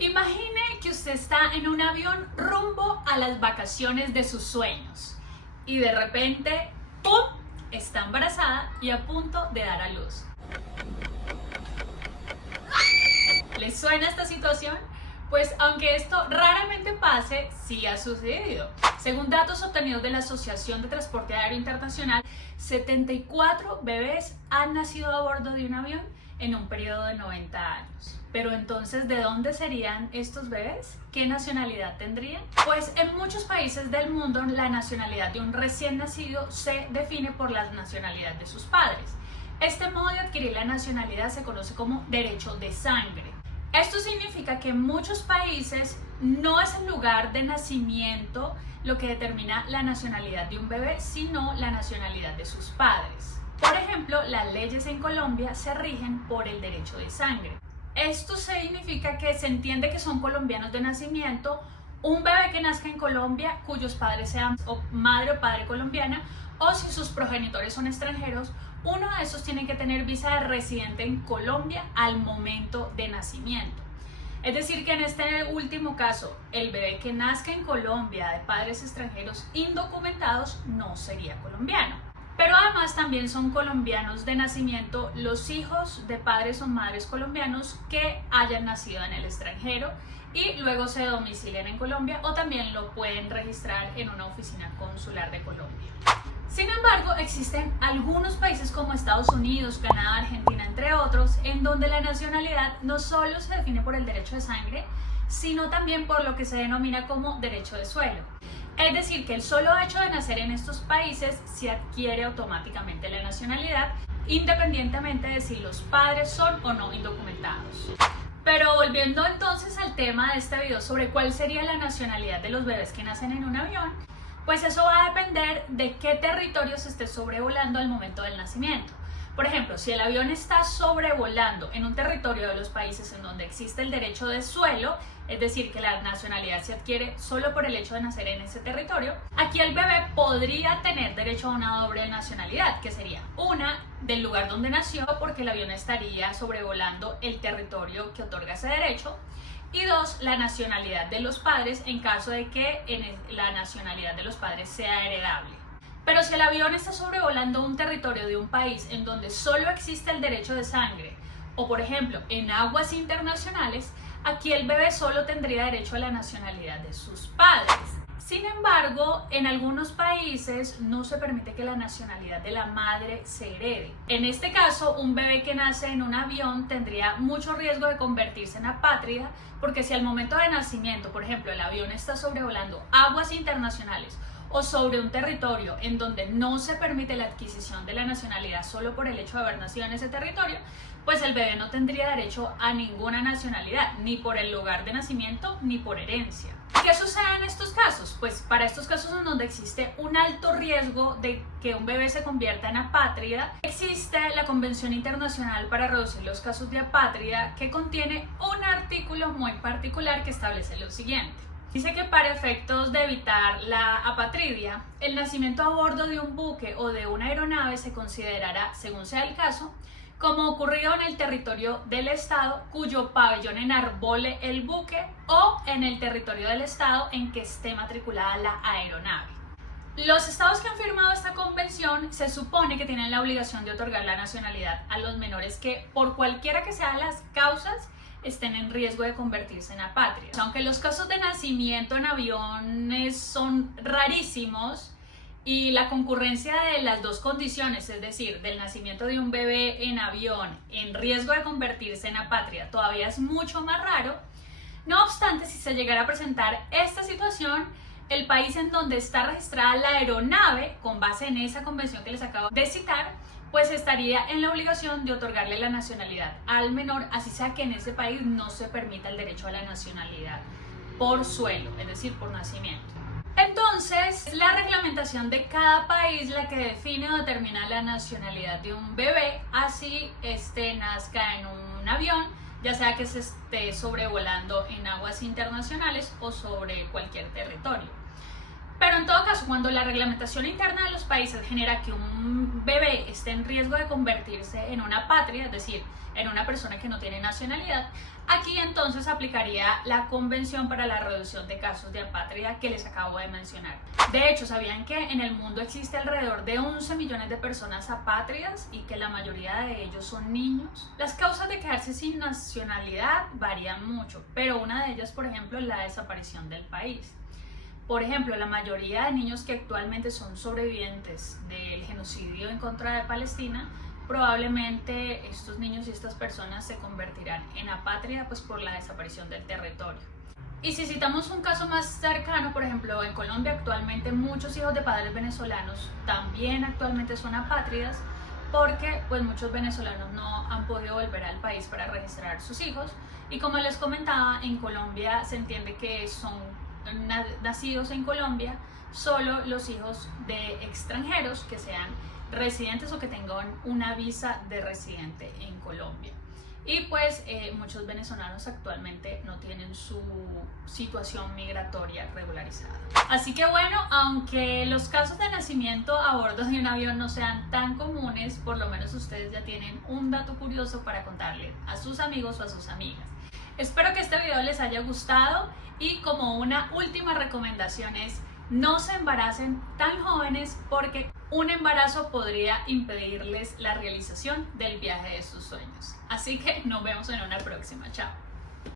Imagine que usted está en un avión rumbo a las vacaciones de sus sueños y de repente, ¡pum!, está embarazada y a punto de dar a luz. ¿Les suena esta situación? Pues aunque esto raramente pase, sí ha sucedido. Según datos obtenidos de la Asociación de Transporte Aéreo Internacional, 74 bebés han nacido a bordo de un avión en un periodo de 90 años. Pero entonces, ¿de dónde serían estos bebés? ¿Qué nacionalidad tendrían? Pues en muchos países del mundo la nacionalidad de un recién nacido se define por la nacionalidad de sus padres. Este modo de adquirir la nacionalidad se conoce como derecho de sangre. Esto significa que en muchos países no es el lugar de nacimiento lo que determina la nacionalidad de un bebé, sino la nacionalidad de sus padres. Por ejemplo, las leyes en Colombia se rigen por el derecho de sangre. Esto significa que se entiende que son colombianos de nacimiento un bebé que nazca en Colombia cuyos padres sean o madre o padre colombiana, o si sus progenitores son extranjeros, uno de esos tiene que tener visa de residente en Colombia al momento de nacimiento. Es decir, que en este último caso, el bebé que nazca en Colombia de padres extranjeros indocumentados no sería colombiano. Pero además también son colombianos de nacimiento los hijos de padres o madres colombianos que hayan nacido en el extranjero y luego se domicilian en Colombia, o también lo pueden registrar en una oficina consular de Colombia. Sin embargo, existen algunos países como Estados Unidos, Canadá, Argentina, entre otros, en donde la nacionalidad no solo se define por el derecho de sangre, sino también por lo que se denomina como derecho de suelo. Es decir, que el solo hecho de nacer en estos países se adquiere automáticamente la nacionalidad, independientemente de si los padres son o no indocumentados. Pero volviendo entonces al tema de este video sobre cuál sería la nacionalidad de los bebés que nacen en un avión, pues eso va a depender de qué territorio se esté sobrevolando al momento del nacimiento. Por ejemplo, si el avión está sobrevolando en un territorio de los países en donde existe el derecho de suelo, es decir, que la nacionalidad se adquiere solo por el hecho de nacer en ese territorio, aquí el bebé podría tener derecho a una doble nacionalidad, que sería una del lugar donde nació, porque el avión estaría sobrevolando el territorio que otorga ese derecho, y dos, la nacionalidad de los padres en caso de que la nacionalidad de los padres sea heredable. Pero si el avión está sobrevolando un territorio de un país en donde solo existe el derecho de sangre, o por ejemplo en aguas internacionales, aquí el bebé solo tendría derecho a la nacionalidad de sus padres. Sin embargo, en algunos países no se permite que la nacionalidad de la madre se herede. En este caso, un bebé que nace en un avión tendría mucho riesgo de convertirse en apátrida, porque si al momento de nacimiento, por ejemplo, el avión está sobrevolando aguas internacionales o sobre un territorio en donde no se permite la adquisición de la nacionalidad solo por el hecho de haber nacido en ese territorio, pues el bebé no tendría derecho a ninguna nacionalidad, ni por el lugar de nacimiento ni por herencia. ¿Qué sucede en estos casos? Pues para estos casos en donde existe un alto riesgo de que un bebé se convierta en apátrida, existe la Convención Internacional para Reducir los Casos de Apátrida, que contiene un artículo muy particular que establece lo siguiente. Dice que para efectos de evitar la apatridia, el nacimiento a bordo de un buque o de una aeronave se considerará, según sea el caso, como ocurrido en el territorio del Estado cuyo pabellón enarbole el buque o en el territorio del Estado en que esté matriculada la aeronave. Los estados que han firmado esta convención se supone que tienen la obligación de otorgar la nacionalidad a los menores que, por cualquiera que sean las causas, estén en riesgo de convertirse en apátridas. Aunque los casos de nacimiento en aviones son rarísimos, y la concurrencia de las dos condiciones, es decir, del nacimiento de un bebé en avión en riesgo de convertirse en apátrida, todavía es mucho más raro. No obstante, si se llegara a presentar esta situación, el país en donde está registrada la aeronave, con base en esa convención que les acabo de citar, pues estaría en la obligación de otorgarle la nacionalidad al menor, así sea que en ese país no se permita el derecho a la nacionalidad por suelo, es decir, por nacimiento. Entonces, es la reglamentación de cada país la que define o determina la nacionalidad de un bebé, así nazca en un avión, ya sea que se esté sobrevolando en aguas internacionales o sobre cualquier territorio. Pero en todo caso, cuando la reglamentación interna de los países genera que un bebé esté en riesgo de convertirse en una apátrida, es decir, en una persona que no tiene nacionalidad, aquí entonces aplicaría la Convención para la Reducción de Casos de Apátrida que les acabo de mencionar. De hecho, ¿sabían que en el mundo existe alrededor de 11 millones de personas apátridas y que la mayoría de ellos son niños? Las causas de quedarse sin nacionalidad varían mucho, pero una de ellas, por ejemplo, es la desaparición del país. Por ejemplo, la mayoría de niños que actualmente son sobrevivientes del genocidio en contra de Palestina, probablemente estos niños y estas personas se convertirán en apátrida pues por la desaparición del territorio. Y si citamos un caso más cercano, por ejemplo, en Colombia actualmente muchos hijos de padres venezolanos también actualmente son apátridas porque pues muchos venezolanos no han podido volver al país para registrar a sus hijos, y como les comentaba, en Colombia se entiende que son nacidos en Colombia solo los hijos de extranjeros que sean residentes o que tengan una visa de residente en Colombia. Y pues muchos venezolanos actualmente no tienen su situación migratoria regularizada. Así que bueno, aunque los casos de nacimiento a bordo de un avión no sean tan comunes, por lo menos ustedes ya tienen un dato curioso para contarle a sus amigos o a sus amigas. Espero que este video les haya gustado, y como una última recomendación es: no se embaracen tan jóvenes porque un embarazo podría impedirles la realización del viaje de sus sueños. Así que nos vemos en una próxima. Chao.